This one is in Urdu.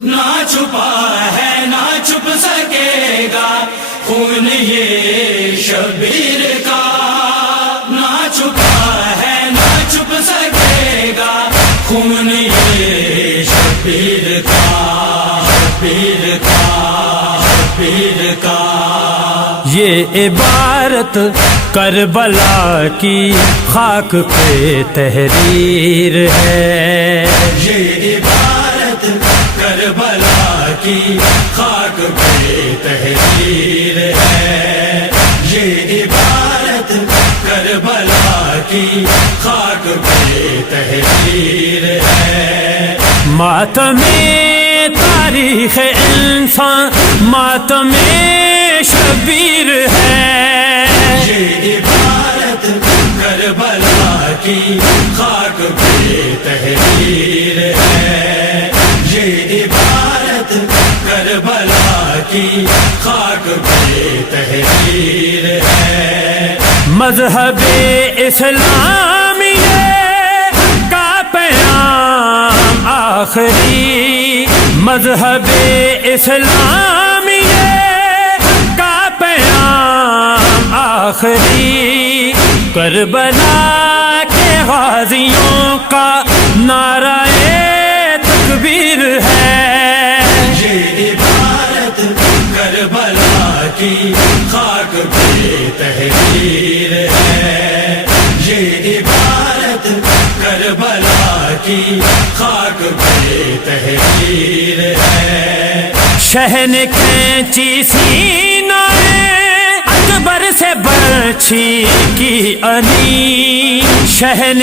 نہ چھپا ہے نہ چھپ سکے گا خون یہ شبیر کا، نہ چھپا ہے نہ چھپ سکے گا خون یہ شبیر کا، شبیر کا، شبیر کا۔ یہ عبارت کربلا کی خاک پہ تحریر ہے، یہ عبارت کربلا کی خاک پہ تحریر ہے، یہ عبارت کربلا کی خاک پہ تحریر ہے۔ ماتم تاریخ انسان ماتم شبیر ہے، یہ عبارت کربلا کی خاک پہ تحریر ہے، یہ عبارت کربلا کی خاک پہ تحریر ہے۔ مذہب اسلامی کا پیام آخری، مذہب اسلامی کا پیام آخری، کربلا کے غازیوں کا نعرہ تکبیر ہے۔ یہ عبارت کربلا کی خاک پہ تحریر ہے، یہ عبارت کربلا کی خاک پہ تحریر ہے۔ شہن کھینچی سینہ اکبر سے برچھی کی علی، شہن